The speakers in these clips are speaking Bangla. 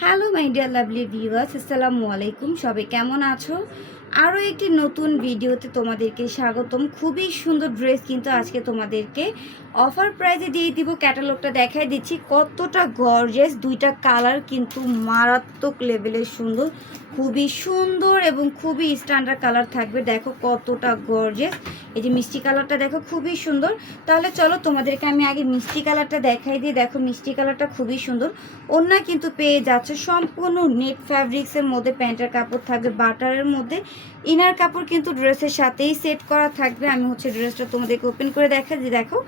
Hello my dear lovely viewers আসসালামু আলাইকুম সবাই কেমন আছো? আরও একটি নতুন ভিডিওতে তোমাদেরকে স্বাগতম। খুবই সুন্দর ড্রেস কিন্তু আজকে তোমাদেরকে অফার প্রাইজে দিয়ে দিব। ক্যাটালগটা দেখাই দিচ্ছি। কতটা গর্জেস দুইটা কালার কিন্তু মারাত্মক লেভেলের সুন্দর। খুবই সুন্দর এবং খুবই স্ট্যান্ডার্ড কালার থাকবে। দেখো কতটা গর্জেস এই যে মিষ্টি কালারটা দেখো, খুবই সুন্দর। তাহলে চলো তোমাদেরকে আমি আগে মিষ্টি কালারটা দেখাই দিই। দেখো মিষ্টি কালারটা খুবই সুন্দর। অন্য কিন্তু পেয়ে যাচ্ছে। সম্পূর্ণ নেট ফ্যাব্রিক্সের মধ্যে, প্যান্টের কাপড় থাকবে, বাটারের মধ্যে। ইনার কাপড় কিন্তু ড্রেসের সাথেই সেট করা থাকবে। আমি হচ্ছে ড্রেসটা তোমাদেরকে ওপেন করে দেখা যে দেখো,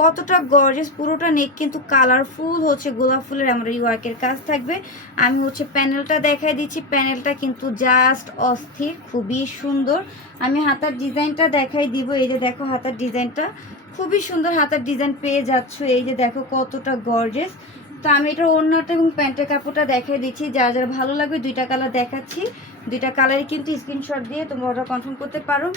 কতটা গর্জেস পুরোটা নেক কিন্তু কালারফুল হচ্ছে, গোলাপ ফুলের আমরা ওয়ার্কের কাজ থাকবে। আমি হচ্ছে প্যানেলটা দেখাই দিচ্ছি। প্যানেলটা কিন্তু জাস্ট অস্থির, খুবই সুন্দর। আমি হাতার ডিজাইনটা দেখাই দিব। এই যে দেখো হাতার ডিজাইনটা খুবই সুন্দর হাতার ডিজাইন পেয়ে যাচ্ছ। এই যে দেখো কতটা গর্জেস তো আমি এটা ওড়নাটা এবং প্যান্টের কাপড়টা দেখিয়ে দিচ্ছি। যা যার ভালো লাগবে দুইটা কালার দেখাচ্ছি। দুইটা কালারই কিন্তু স্ক্রিনশট দিয়ে তোমরা অর্ডার কনফার্ম করতে পারো।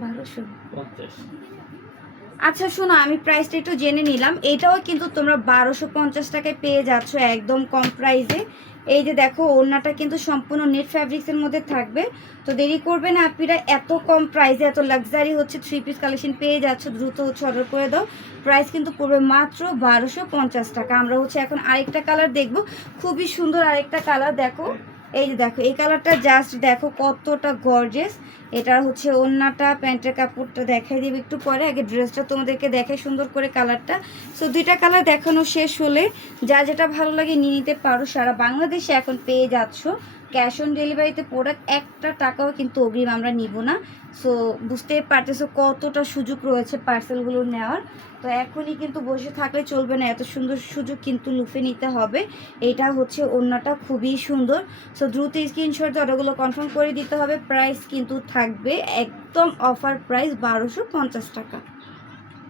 বারোশো। পঞ্চাশ। আচ্ছা শোনো, আমি প্রাইসটা একটু জেনে নিলাম। এটাও কিন্তু তোমরা বারোশো পঞ্চাশ টাকায় পেয়ে যাচ্ছ একদম কম প্রাইসে এই যে দেখো, ওড়নাটা কিন্তু সম্পূর্ণ নেট ফ্যাব্রিক্সের মধ্যে থাকবে। তো দেরি করবে না আপনারা এত কম প্রাইসে এত লাক্সারি হচ্ছে থ্রি পিস কালেকশন পেয়ে যাচ্ছ, দ্রুত হচ্ছে অর্ডার করে দাও। প্রাইস কিন্তু পড়বে মাত্র বারোশো পঞ্চাশ টাকা। আমরা হচ্ছে এখন আরেকটা কালার দেখব। খুবই সুন্দর আরেকটা কালার দেখো। এই যে দেখো, এই কালারটা জাস্ট দেখো কতটা গর্জেস এটা হচ্ছে ওন্নাটা, প্যান্টের কাপড়টা দেখাই দেবে একটু পরে। আগে ড্রেসটা তোমাদেরকে দেখাই সুন্দর করে কালারটা। সো দুইটা কালার দেখানো শেষ হলে, যা যেটা ভালো লাগে নিয়ে নিতে পারো। সারা বাংলাদেশে এখন পেয়ে যাচ্ছ ক্যাশ অন ডেলিভারিতে প্রোডাক্ট একটা টাকাও কিন্তু অগ্রিম আমরা নিব না। সো বুঝতেই পারতেছো কতটা সুযোগ রয়েছে পার্সেলগুলো নেওয়ার। তো এখনই কিন্তু বসে থাকলে চলবে না, এত সুন্দর সুযোগ কিন্তু লুফে নিতে হবে। এটা হচ্ছে ওড়নাটা খুবই সুন্দর। সো দ্রুত স্ক্রিনশট অর্ডারগুলো কনফার্ম করে দিতে হবে। প্রাইস কিন্তু থাকবে একদম অফার প্রাইস বারোশো পঞ্চাশ টাকা।